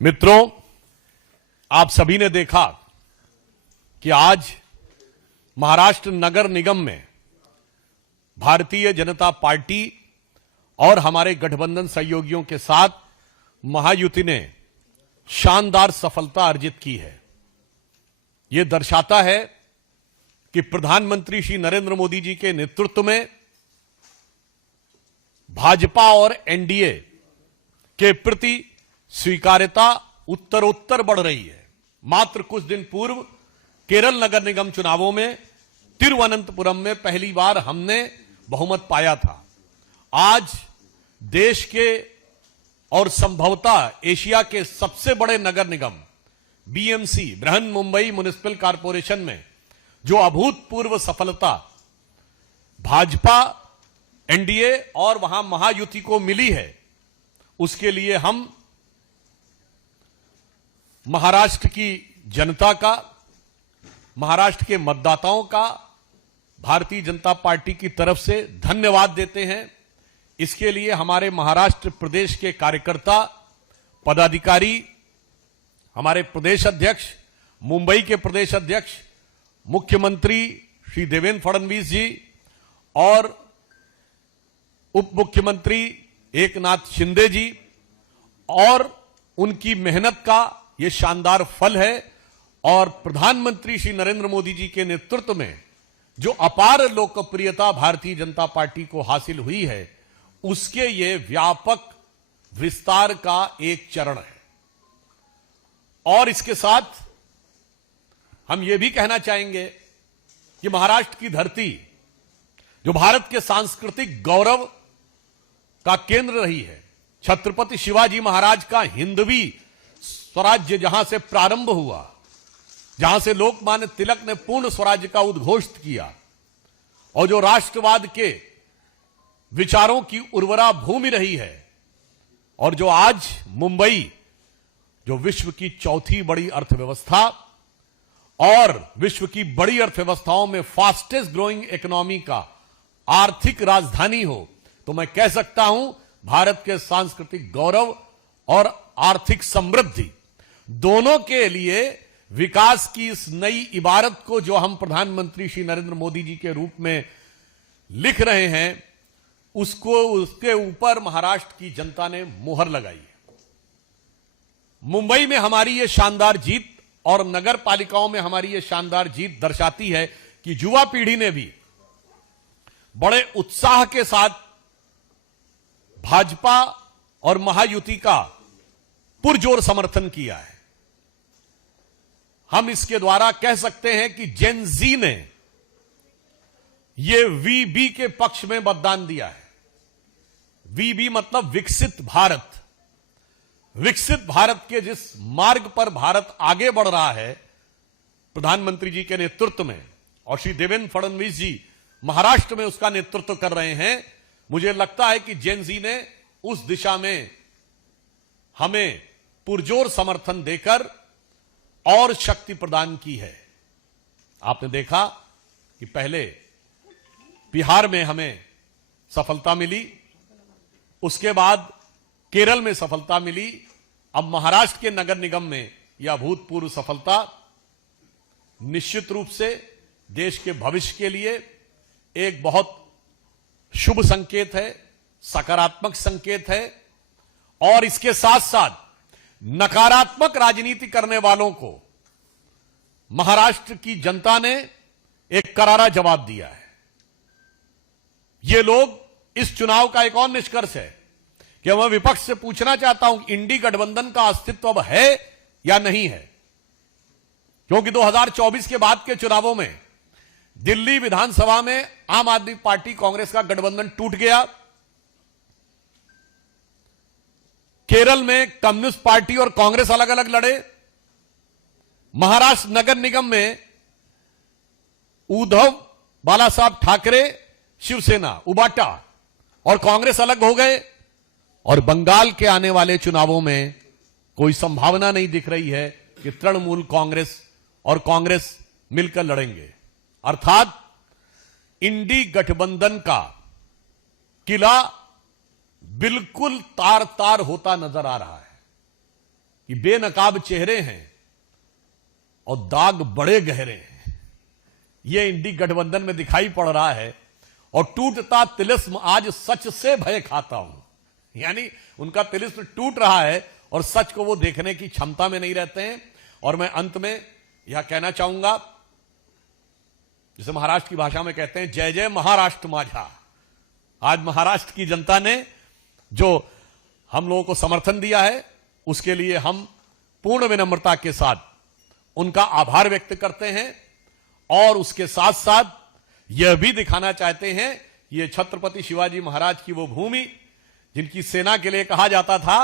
मित्रों, आप सभी ने देखा कि आज महाराष्ट्र नगर निगम में भारतीय जनता पार्टी और हमारे गठबंधन सहयोगियों के साथ महायुति ने शानदार सफलता अर्जित की है। यह दर्शाता है कि प्रधानमंत्री श्री नरेंद्र मोदी जी के नेतृत्व में भाजपा और एनडीए के प्रति स्वीकार्यता उत्तरोत्तर बढ़ रही है। मात्र कुछ दिन पूर्व केरल नगर निगम चुनावों में तिरुवनंतपुरम में पहली बार हमने बहुमत पाया था। आज देश के और संभवतः एशिया के सबसे बड़े नगर निगम BMC Brihan Mumbai municipal corporation में जो अभूतपूर्व सफलता भाजपा, एनडीए और वहां महायुति को मिली है, उसके लिए हम महाराष्ट्र की जनता का, महाराष्ट्र के मतदाताओं का भारतीय जनता पार्टी की तरफ से धन्यवाद देते हैं। इसके लिए हमारे महाराष्ट्र प्रदेश के कार्यकर्ता, पदाधिकारी, हमारे प्रदेश अध्यक्ष, मुंबई के प्रदेश अध्यक्ष, मुख्यमंत्री श्री देवेंद्र फडणवीस जी और उप मुख्यमंत्री एकनाथ शिंदे जी और उनकी मेहनत का यह शानदार फल है। और प्रधानमंत्री श्री नरेंद्र मोदी जी के नेतृत्व में जो अपार लोकप्रियता भारतीय जनता पार्टी को हासिल हुई है, उसके ये व्यापक विस्तार का एक चरण है। और इसके साथ हम ये भी कहना चाहेंगे कि महाराष्ट्र की धरती जो भारत के सांस्कृतिक गौरव का केंद्र रही है, छत्रपति शिवाजी महाराज का हिंदवी स्वराज्य जहां से प्रारंभ हुआ, जहां से लोकमान्य तिलक ने पूर्ण स्वराज्य का उद्घोष किया और जो राष्ट्रवाद के विचारों की उर्वरा भूमि रही है, और जो आज मुंबई जो विश्व की चौथी बड़ी अर्थव्यवस्था और विश्व की बड़ी अर्थव्यवस्थाओं में फास्टेस्ट ग्रोइंग इकोनॉमी का आर्थिक राजधानी हो, तो मैं कह सकता हूं भारत के सांस्कृतिक गौरव और आर्थिक समृद्धि दोनों के लिए विकास की इस नई इबारत को जो हम प्रधानमंत्री श्री नरेंद्र मोदी जी के रूप में लिख रहे हैं, उसके ऊपर महाराष्ट्र की जनता ने मुहर लगाई है। मुंबई में हमारी यह शानदार जीत और नगर पालिकाओं में हमारी यह शानदार जीत दर्शाती है कि युवा पीढ़ी ने भी बड़े उत्साह के साथ भाजपा और महायुति का पुरजोर समर्थन किया है। हम इसके द्वारा कह सकते हैं कि जेन जी ने यह वीबी के पक्ष में मतदान दिया है। वीबी मतलब विकसित भारत। विकसित भारत के जिस मार्ग पर भारत आगे बढ़ रहा है प्रधानमंत्री जी के नेतृत्व में, और श्री देवेंद्र फडणवीस जी महाराष्ट्र में उसका नेतृत्व कर रहे हैं, मुझे लगता है कि जेन जी ने उस दिशा में हमें पुरजोर समर्थन देकर और शक्ति प्रदान की है। आपने देखा कि पहले बिहार में हमें सफलता मिली, उसके बाद केरल में सफलता मिली, अब महाराष्ट्र के नगर निगम में यह अभूतपूर्व सफलता निश्चित रूप से देश के भविष्य के लिए एक बहुत शुभ संकेत है, सकारात्मक संकेत है। और इसके साथ साथ नकारात्मक राजनीति करने वालों को महाराष्ट्र की जनता ने एक करारा जवाब दिया है। ये लोग, इस चुनाव का एक और निष्कर्ष है कि मैं विपक्ष से पूछना चाहता हूं कि इंडी गठबंधन का अस्तित्व अब है या नहीं है, क्योंकि 2024 के बाद के चुनावों में दिल्ली विधानसभा में आम आदमी पार्टी कांग्रेस का गठबंधन टूट गया, केरल में कम्युनिस्ट पार्टी और कांग्रेस अलग अलग लड़े, महाराष्ट्र नगर निगम में उद्धव बाला साहब ठाकरे, शिवसेना, उबाटा और कांग्रेस अलग हो गए, और बंगाल के आने वाले चुनावों में कोई संभावना नहीं दिख रही है कि तृणमूल कांग्रेस और कांग्रेस मिलकर लड़ेंगे। अर्थात इंडी गठबंधन का किला बिल्कुल तार तार होता नजर आ रहा है। कि बेनकाब चेहरे हैं और दाग बड़े गहरे हैं। यह इंडी गठबंधन में दिखाई पड़ रहा है। और टूटता तिलिस्म आज सच से भय खाता हूं, यानी उनका तिलिस्म टूट रहा है और सच को वो देखने की क्षमता में नहीं रहते हैं। और मैं अंत में यह कहना चाहूंगा, जिसे महाराष्ट्र की भाषा में कहते हैं, जय जय महाराष्ट्र माझा। आज महाराष्ट्र की जनता ने जो हम लोगों को समर्थन दिया है, उसके लिए हम पूर्ण विनम्रता के साथ उनका आभार व्यक्त करते हैं। और उसके साथ साथ यह भी दिखाना चाहते हैं, ये छत्रपति शिवाजी महाराज की वो भूमि जिनकी सेना के लिए कहा जाता था,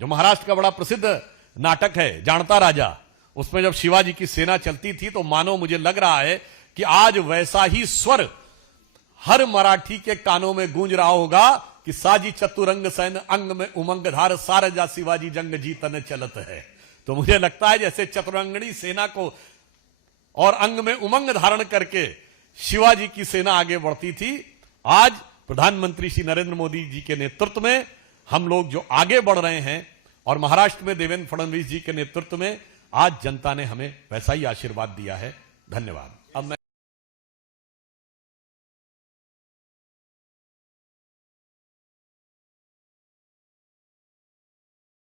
जो महाराष्ट्र का बड़ा प्रसिद्ध नाटक है जानता राजा, उसमें जब शिवाजी की सेना चलती थी तो मानो मुझे लग रहा है कि आज वैसा ही स्वर हर मराठी के कानों में गूंज रहा होगा कि साजी चतुरंग सैन अंग में उमंग धार सारजा शिवाजी जंग जीतन चलत है। तो मुझे लगता है जैसे चतुरंगणी सेना को और अंग में उमंग धारण करके शिवाजी की सेना आगे बढ़ती थी, आज प्रधानमंत्री श्री नरेंद्र मोदी जी के नेतृत्व में हम लोग जो आगे बढ़ रहे हैं और महाराष्ट्र में देवेंद्र फडणवीस जी के नेतृत्व में आज जनता ने हमें वैसा ही आशीर्वाद दिया है। धन्यवाद।